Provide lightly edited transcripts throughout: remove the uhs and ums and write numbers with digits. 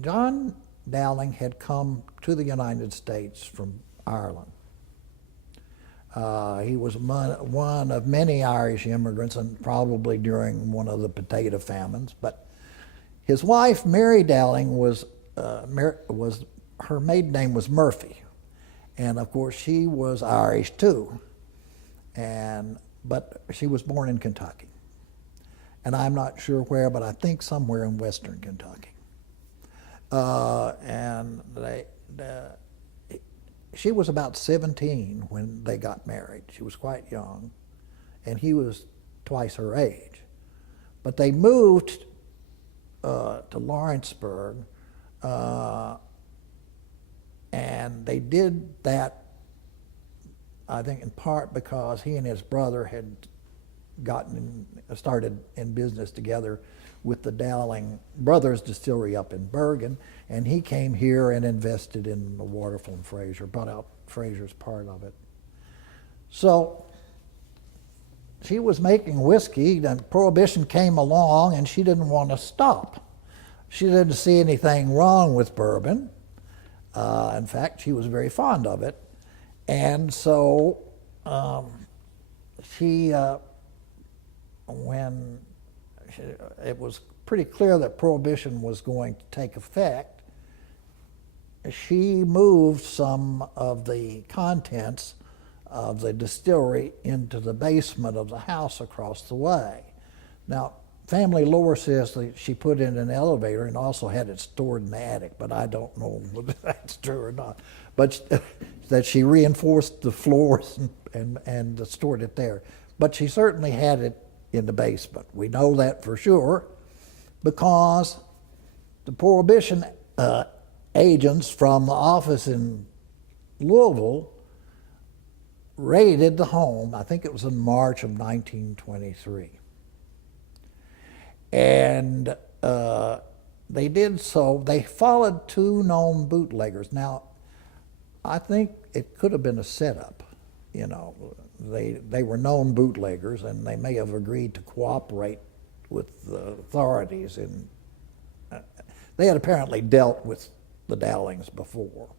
John Dowling had come to the United States from Ireland. He was one of many Irish immigrants, and probably during one of the potato famines. But his wife, Mary Dowling, her maiden name was Murphy, and of course she was Irish too. But she was born in Kentucky, and I'm not sure where, but I think somewhere in western Kentucky. She was about 17 when they got married. She was quite young, and he was twice her age. But they moved to Lawrenceburg, and they did that, I think, in part because he and his brother had started in business together with the Dowling Brothers distillery up in Bergen, and he came here and invested in the Waterfall and Fraser, bought out Fraser's part of it. So she was making whiskey, and Prohibition came along, and she didn't want to stop. She didn't see anything wrong with bourbon. In fact, she was very fond of it. And so when it was pretty clear that Prohibition was going to take effect, she moved some of the contents of the distillery into the basement of the house across the way. Now, family lore says that she put in an elevator and also had it stored in the attic, but I don't know whether that's true or not. But that she reinforced the floors and stored it there. But she certainly had it in the basement. We know that for sure because the Prohibition agents from the office in Louisville raided the home. I think it was in March of 1923. And they did so. They followed two known bootleggers. Now, I think it could have been a setup. You know, they were known bootleggers, and they may have agreed to cooperate with the authorities. They had apparently dealt with the Dowlings before.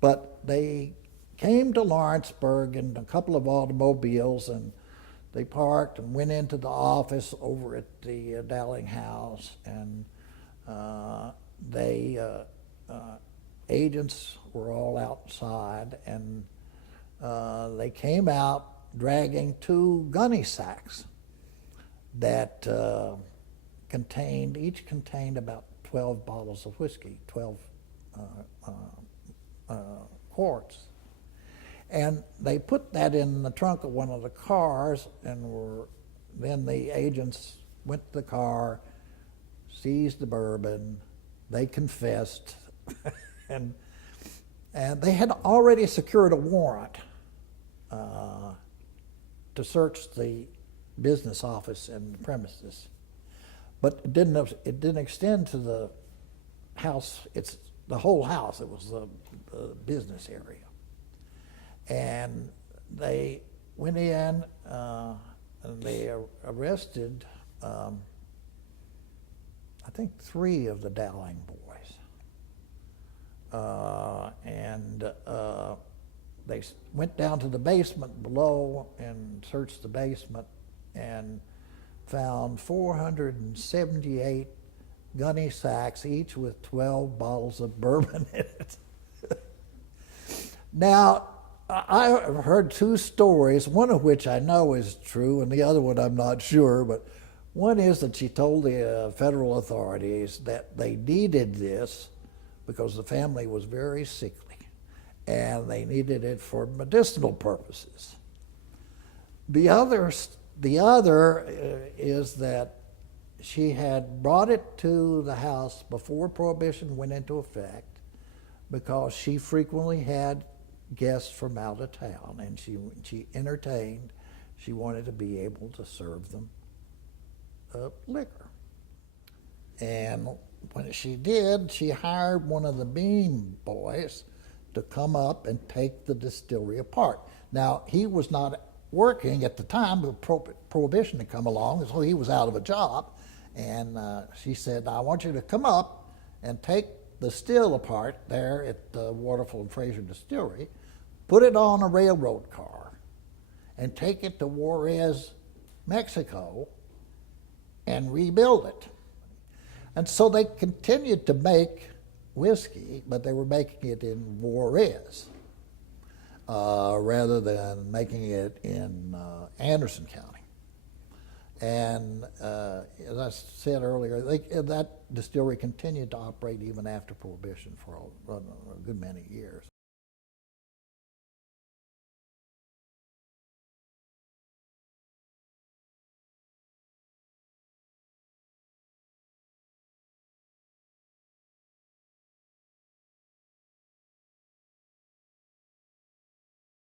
But they came to Lawrenceburg in a couple of automobiles, and they parked and went into the office over at the Dowling house, and agents were all outside, and they came out dragging two gunny sacks that each contained about 12 bottles of whiskey, 12 quarts. And they put that in the trunk of one of the cars, and then the agents went to the car, seized the bourbon, they confessed, and they had already secured a warrant to search the business office and the premises. But it didn't extend to the house. It's the whole house. It was the business area. And they went in and they arrested, I think, 3 of the Dowling boys. They went down to the basement below and searched the basement and found 478 gunny sacks, each with 12 bottles of bourbon in it. Now, I've heard 2 stories, one of which I know is true, and the other one I'm not sure, but one is that she told the federal authorities that they needed this because the family was very sickly, and they needed it for medicinal purposes. The other is that she had brought it to the house before Prohibition went into effect because she frequently had guests from out of town, and she entertained. She wanted to be able to serve them liquor. And when she did, she hired one of the Bean boys to come up and take the distillery apart. Now, he was not working at the time, but Prohibition had come along, so he was out of a job. And she said, I want you to come up and take the still apart there at the Waterfall and Fraser Distillery, put it on a railroad car, and take it to Juarez, Mexico, and rebuild it. And so they continued to make whiskey, but they were making it in Juarez rather than making it in Anderson County. And as I said earlier, that distillery continued to operate even after Prohibition for a good many years.